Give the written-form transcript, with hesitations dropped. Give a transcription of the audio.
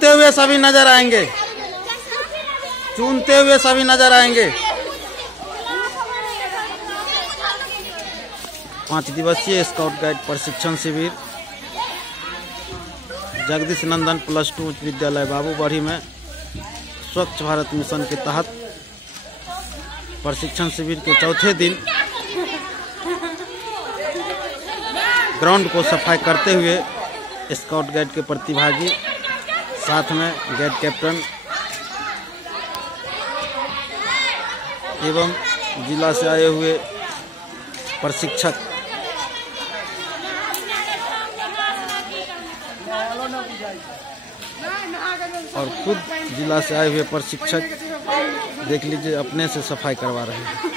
चूनते हुए सभी नजर आएंगे, चूनते हुए सभी नजर आएंगे। 5 दिवसीय स्काउट गाइड प्रशिक्षण शिविर जगदीश नंदन +2 उच्च विद्यालय बाबूबढ़ी में स्वच्छ भारत मिशन के तहत प्रशिक्षण शिविर के चौथे दिन ग्राउंड को सफाई करते हुए स्काउट गाइड के प्रतिभागी, साथ में गाइड कैप्टन एवं जिला से आए हुए प्रशिक्षक और खुद जिला से आए हुए प्रशिक्षक देख लीजिए अपने से सफाई करवा रहे हैं।